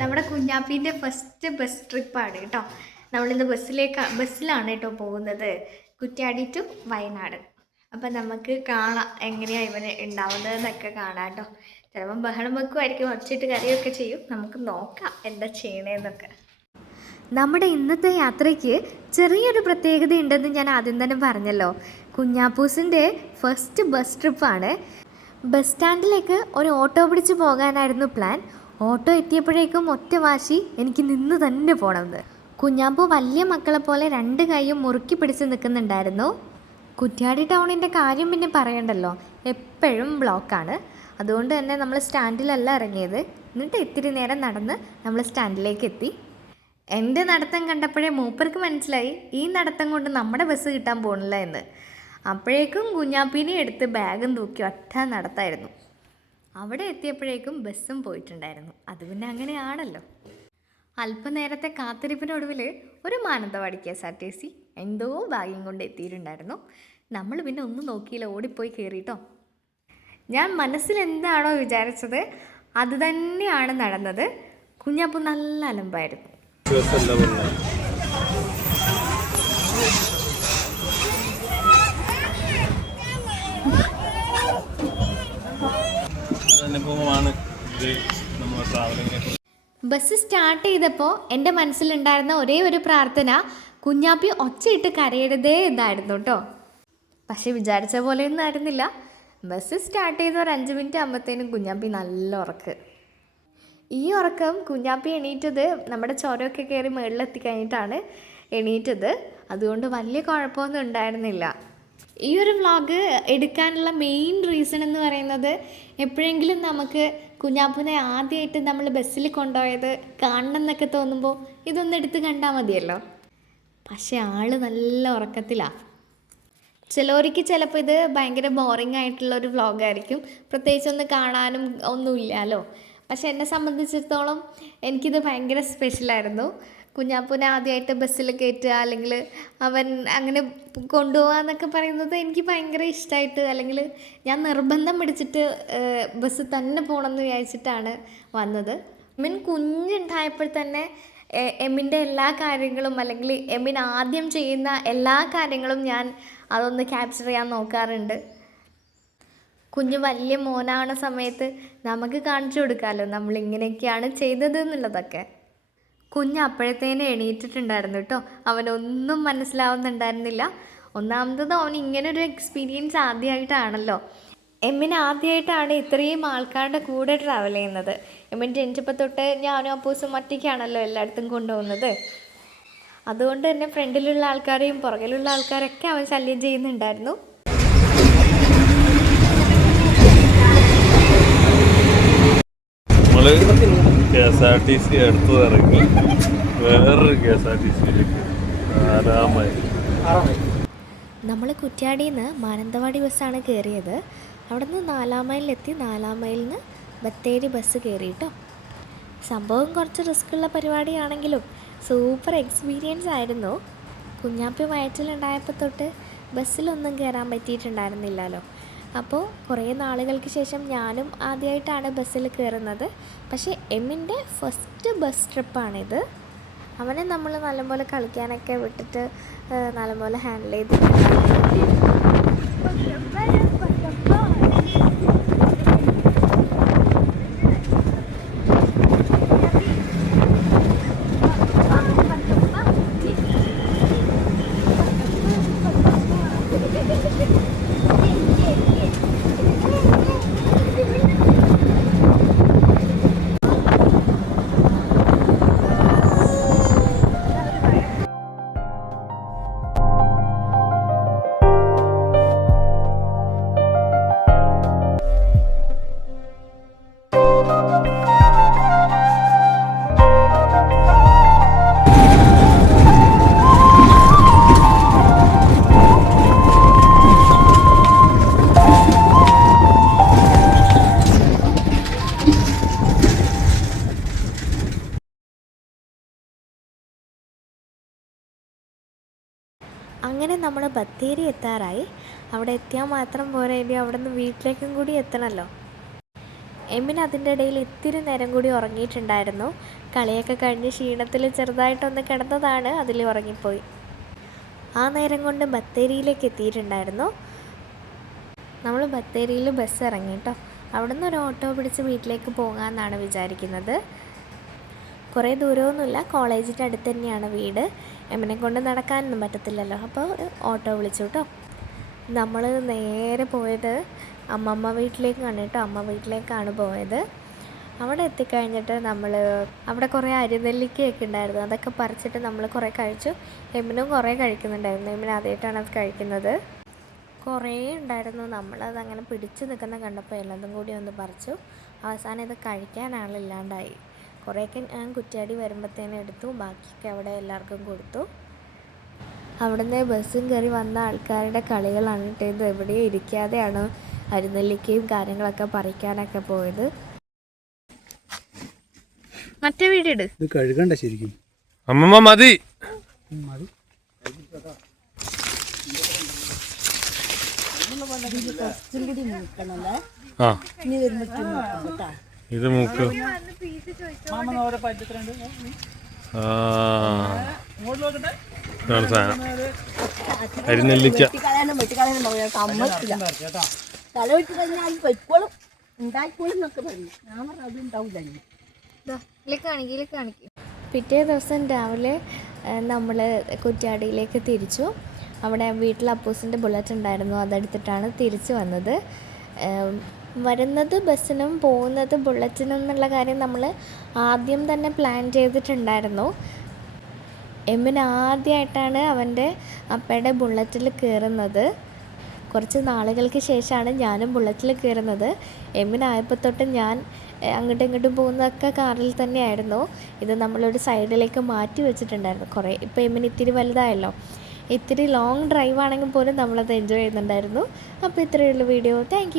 നമ്മുടെ കുഞ്ഞാപ്പീൻ്റെ first bus ട്രിപ്പാണ് കേട്ടോ. നമ്മളിന്ന് ബസ്സിലാണ് കേട്ടോ പോകുന്നത്, കുറ്റ്യാടി ടു വയനാട്. അപ്പം നമുക്ക് കാണാം എങ്ങനെയാണ് ഇവന് ഉണ്ടാവുന്നതെന്നൊക്കെ കാണാം കേട്ടോ. ചിലപ്പം ബഹളം വെക്കുമായിരിക്കും, ഒച്ചയിട്ട് കരയൊക്കെ ചെയ്യും. നമുക്ക് നോക്കാം എന്താ ചെയ്യണേന്നൊക്കെ. നമ്മുടെ ഇന്നത്തെ യാത്രയ്ക്ക് ചെറിയൊരു പ്രത്യേകത ഉണ്ടെന്ന് ഞാൻ ആദ്യം തന്നെ പറഞ്ഞല്ലോ. കുഞ്ഞാപ്പൂസിൻ്റെ ഫസ്റ്റ് ബസ് ട്രിപ്പാണ്. ബസ് സ്റ്റാൻഡിലേക്ക് ഒരു ഓട്ടോ പിടിച്ച് പോകാനായിരുന്നു പ്ലാൻ. ഓട്ടോ എത്തിയപ്പോഴേക്കും ഒറ്റ വാശി, എനിക്ക് നിന്ന് തന്നെ പോകണമെന്ന്. കുഞ്ഞാപ്പൂ വലിയ മക്കളെ പോലെ രണ്ട് കൈയും മുറുക്കി പിടിച്ച് നിൽക്കുന്നുണ്ടായിരുന്നു. കുറ്റ്യാടി ടൗണിൻ്റെ കാര്യം പിന്നെ പറയണ്ടല്ലോ, എപ്പോഴും ബ്ലോക്കാണ്. അതുകൊണ്ട് തന്നെ നമ്മൾ സ്റ്റാൻഡിലല്ല ഇറങ്ങിയത്. എന്നിട്ട് ഇത്തിരി നേരം നടന്ന് നമ്മൾ സ്റ്റാൻഡിലേക്ക് എത്തി. എൻ്റെ നടത്തം കണ്ടപ്പോഴേ മൂപ്പർക്ക് മനസ്സിലായി ഈ നടത്തം കൊണ്ട് നമ്മുടെ ബസ് കിട്ടാൻ പോകണില്ല എന്ന്. അപ്പോഴേക്കും കുഞ്ഞാപ്പീനെ എടുത്ത് ബാഗും തൂക്കി ഒറ്റ നടത്തായിരുന്നു. അവിടെ എത്തിയപ്പോഴേക്കും ബസ്സും പോയിട്ടുണ്ടായിരുന്നു. അത് പിന്നെ അങ്ങനെയാണല്ലോ. അല്പനേരത്തെ കാത്തിരിപ്പിനൊടുവിൽ ഒരു മാനന്തവാടി KSRTC എന്തോ ഭാഗ്യം കൊണ്ട് എത്തിയിട്ടുണ്ടായിരുന്നു. നമ്മൾ പിന്നെ ഒന്നും നോക്കിയില്ല, ഓടിപ്പോയി കയറിയിട്ടോ. ഞാൻ മനസ്സിൽ എന്താണോ വിചാരിച്ചത് അത് തന്നെയാണ് നടന്നത്. കുഞ്ഞാപ്പൂ നല്ല അലമ്പായിരുന്നു. ബസ് സ്റ്റാർട്ട് ചെയ്തപ്പോൾ എൻ്റെ മനസ്സിലുണ്ടായിരുന്ന ഒരേ ഒരു പ്രാർത്ഥന, കുഞ്ഞാപ്പി ഒച്ചയിട്ട് കരയരുതേ എന്നായിരുന്നു കേട്ടോ. പക്ഷെ വിചാരിച്ച പോലെയൊന്നും ആയിരുന്നില്ല. ബസ് സ്റ്റാർട്ട് ചെയ്ത ഒരു 5 മിനിറ്റ് ആകുമ്പോഴത്തേനും കുഞ്ഞാപ്പി നല്ല ഉറക്ക്. ഈ ഉറക്കം കുഞ്ഞാപ്പി എണീറ്റത് നമ്മുടെ ചുരമൊക്കെ കയറി മുകളിലെത്തി കഴിഞ്ഞിട്ടാണ് എണീറ്റത്. അതുകൊണ്ട് വലിയ കുഴപ്പമൊന്നും ഉണ്ടായിരുന്നില്ല. ഈ ഒരു വ്ളോഗ് എടുക്കാനുള്ള മെയിൻ റീസൺ എന്ന് പറയുന്നത്, എപ്പോഴെങ്കിലും നമുക്ക് കുഞ്ഞാപ്പൂനെ ആദ്യമായിട്ട് നമ്മൾ ബസ്സിൽ കൊണ്ടുപോയത് കാണണം എന്നൊക്കെ തോന്നുമ്പോൾ ഇതൊന്നും എടുത്ത് കണ്ടാൽ മതിയല്ലോ. പക്ഷേ ആൾ നല്ല ഉറക്കത്തിലാണ്. ചിലവർക്ക് ചിലപ്പോൾ ഇത് ഭയങ്കര ബോറിംഗ് ആയിട്ടുള്ളൊരു വ്ളോഗായിരിക്കും, പ്രത്യേകിച്ചൊന്നും കാണാനും ഒന്നുമില്ലല്ലോ. പക്ഷെ എന്നെ സംബന്ധിച്ചിടത്തോളം എനിക്കിത് ഭയങ്കര സ്പെഷ്യലായിരുന്നു. കുഞ്ഞാപ്പൂനെ ആദ്യമായിട്ട് ബസ്സിൽ കയറ്റുക, അല്ലെങ്കിൽ അവൻ അങ്ങനെ കൊണ്ടുപോകുക എന്നൊക്കെ പറയുന്നത് എനിക്ക് ഭയങ്കര ഇഷ്ടമായിട്ട്, അല്ലെങ്കിൽ ഞാൻ നിർബന്ധം പിടിച്ചിട്ട് ബസ് തന്നെ പോകണമെന്ന് വിചാരിച്ചിട്ടാണ് വന്നത്. എമ്മിൻ കുഞ്ഞുണ്ടായപ്പോൾ തന്നെ എമ്മിൻ്റെ എല്ലാ കാര്യങ്ങളും, അല്ലെങ്കിൽ എമ്മിൻ ആദ്യം ചെയ്യുന്ന എല്ലാ കാര്യങ്ങളും ഞാൻ അതൊന്ന് ക്യാപ്ചർ ചെയ്യാൻ നോക്കാറുണ്ട്. കുഞ്ഞ് വലിയ മോനാണ് സമയത്ത് നമുക്ക് കാണിച്ചു കൊടുക്കാമല്ലോ നമ്മളിങ്ങനെയൊക്കെയാണ് ചെയ്തത് എന്നുള്ളതൊക്കെ. കുഞ്ഞ് അപ്പോഴത്തേനും എണീറ്റിട്ടുണ്ടായിരുന്നു കേട്ടോ. അവനൊന്നും മനസ്സിലാവുന്നുണ്ടായിരുന്നില്ല. ഒന്നാമത്തത് അവൻ ഇങ്ങനൊരു എക്സ്പീരിയൻസ് ആദ്യമായിട്ടാണല്ലോ. എമ്മിന് ആദ്യമായിട്ടാണ് ഇത്രയും ആൾക്കാരുടെ കൂടെ ട്രാവൽ ചെയ്യുന്നത്. എമ്മിൻ ജനിച്ചപ്പോൾ തൊട്ട് ഞാനും അപ്പൂസും ഒറ്റയ്ക്കാണല്ലോ എല്ലായിടത്തും കൊണ്ടുപോകുന്നത്. അതുകൊണ്ട് തന്നെ ഫ്രണ്ടിലുള്ള ആൾക്കാരെയും പുറകിലുള്ള ആൾക്കാരൊക്കെ അവൻ ശല്യം ചെയ്യുന്നുണ്ടായിരുന്നു. KSRTC അടുത്ത് ഇറങ്ങി വേറൊരു KSRTCയിലേക്ക് ആരാമായി. നമ്മൾ കുറ്റ്യാടിയിൽ നിന്ന് മാനന്തവാടി ബസ്സാണ് കയറിയത്. അവിടെ നിന്ന് 4-ാം മൈലിലെത്തി. 4-ാം മൈലിൽ നിന്ന് ബത്തേരി ബസ് കയറി കേട്ടോ. സംഭവം കുറച്ച് റിസ്ക്കുള്ള പരിപാടിയാണെങ്കിലും സൂപ്പർ എക്സ്പീരിയൻസ് ആയിരുന്നു. കുഞ്ഞാപ്പി വയറ്റിലുണ്ടായപ്പോൾ തൊട്ട് ബസ്സിലൊന്നും കയറാൻ പറ്റിയിട്ടുണ്ടായിരുന്നില്ലല്ലോ. അപ്പോൾ കുറേ നാളുകൾക്ക് ശേഷം ഞാനും ആദ്യമായിട്ടാണ് ബസ്സിൽ കയറുന്നത്. പക്ഷേ എമ്മിൻ്റെ ഫസ്റ്റ് ബസ് ട്രിപ്പാണിത്. അവനെ നമ്മൾ നല്ലപോലെ കളിക്കാനൊക്കെ വിട്ടിട്ട് നല്ലപോലെ ഹാൻഡിൽ ചെയ്തിട്ടുണ്ടായിരുന്നു. അങ്ങനെ നമ്മൾ ബത്തേരി എത്താറായി. അവിടെ എത്തിയാൽ മാത്രം പോരാ, ഇനി അവിടെ നിന്ന് വീട്ടിലേക്കും കൂടി എത്തണമല്ലോ. എമ്മിന് അതിൻ്റെ ഇടയിൽ ഇത്തിരി നേരം കൂടി ഉറങ്ങിയിട്ടുണ്ടായിരുന്നു. കളിയൊക്കെ കഴിഞ്ഞ് ക്ഷീണത്തിൽ ചെറുതായിട്ടൊന്ന് കിടന്നതാണ്, അതിൽ ഉറങ്ങിപ്പോയി. ആ നേരം കൊണ്ട് ബത്തേരിയിലേക്ക് എത്തിയിട്ടുണ്ടായിരുന്നു. നമ്മൾ ബത്തേരിയിൽ ബസ് ഇറങ്ങി കേട്ടോ. അവിടെ നിന്ന് ഒരു ഓട്ടോ പിടിച്ച് വീട്ടിലേക്ക് പോകാമെന്നാണ് വിചാരിക്കുന്നത്. കുറേ ദൂരമൊന്നുമില്ല, കോളേജിൻ്റെ അടുത്ത് തന്നെയാണ് വീട്. എമ്മിനെ കൊണ്ട് നടക്കാനൊന്നും പറ്റത്തില്ലല്ലോ, അപ്പോൾ ഒരു ഓട്ടോ വിളിച്ചു കേട്ടോ. നമ്മൾ നേരെ പോയത് അമ്മമ്മ വീട്ടിലേക്കാണ് കേട്ടോ. അമ്മ വീട്ടിലേക്കാണ് പോയത്. അവിടെ എത്തിക്കഴിഞ്ഞിട്ട് നമ്മൾ അവിടെ കുറേ അരിനെല്ലിക്കയൊക്കെ ഉണ്ടായിരുന്നു. അതൊക്കെ പറിച്ചിട്ട് നമ്മൾ കുറേ കഴിച്ചു. എമ്മിനും കുറേ കഴിക്കുന്നുണ്ടായിരുന്നു. എമ്മിന് ആദ്യമായിട്ടാണ് അത് കഴിക്കുന്നത്. കുറേ ഉണ്ടായിരുന്നു. നമ്മളതങ്ങനെ പിടിച്ചു നിൽക്കുന്ന കണ്ടപ്പോൾ എല്ലാതും കൂടി ഒന്ന് പറിച്ചു. അവസാനം ഇത് കഴിക്കാൻ ആളില്ലാണ്ടായി. കുറേയൊക്കെ ഞാൻ കുറ്റ്യാടി വരുമ്പോഴത്തേനും എടുത്തു, ബാക്കിയൊക്കെ അവിടെ എല്ലാവർക്കും കൊടുത്തു. അവിടുന്ന് ബസ്സും കയറി വന്ന ആൾക്കാരുടെ കളികളാണ് കേട്ടോ ഇത്. എവിടെയും ഇരിക്കാതെയാണ് അരിനെല്ലിക്കയും കാര്യങ്ങളൊക്കെ പറിക്കാനൊക്കെ പോയത്. മറ്റേ വീടിട് ഇത് കഴുകണ്ട ശരിക്കും. അമ്മമ്മ മതി. ആ ഇത് മൂക്ക്. അരിനെല്ലിക്ക. പിറ്റേ ദിവസം രാവിലെ നമ്മൾ കുറ്റ്യാടിയിലേക്ക് തിരിച്ചു. അവിടെ വീട്ടിൽ അപ്പൂസിൻ്റെ ബുള്ളറ്റ് ഉണ്ടായിരുന്നു, അതെടുത്തിട്ടാണ് തിരിച്ചു വന്നത്. വരുന്നത് ബസ്സിനും പോകുന്നത് ബുള്ളറ്റിനും എന്നുള്ള കാര്യം നമ്മൾ ആദ്യം തന്നെ പ്ലാൻ ചെയ്തിട്ടുണ്ടായിരുന്നു. എമ്മിന് ആദ്യമായിട്ടാണ് അവൻ്റെ അപ്പയുടെ ബുള്ളറ്റിൽ കയറുന്നത്. കുറച്ച് നാളുകൾക്ക് ശേഷമാണ് ഞാനും ബുള്ളറ്റിൽ കയറുന്നത്. എമ്മിനായപ്പോൾ തൊട്ട് ഞാൻ അങ്ങോട്ടും ഇങ്ങോട്ടും പോകുന്നതൊക്കെ കാറിൽ തന്നെയായിരുന്നു. ഇത് നമ്മളൊരു സൈഡിലേക്ക് മാറ്റി വെച്ചിട്ടുണ്ടായിരുന്നു കുറേ. ഇപ്പോൾ എമ്മിന് ഇത്തിരി വലുതായല്ലോ. ഇത്തിരി ലോങ് ഡ്രൈവ് ആണെങ്കിൽ പോലും നമ്മളത് എൻജോയ് ചെയ്യുന്നുണ്ടായിരുന്നു. അപ്പോൾ ഇത്രയുള്ള വീഡിയോ. താങ്ക്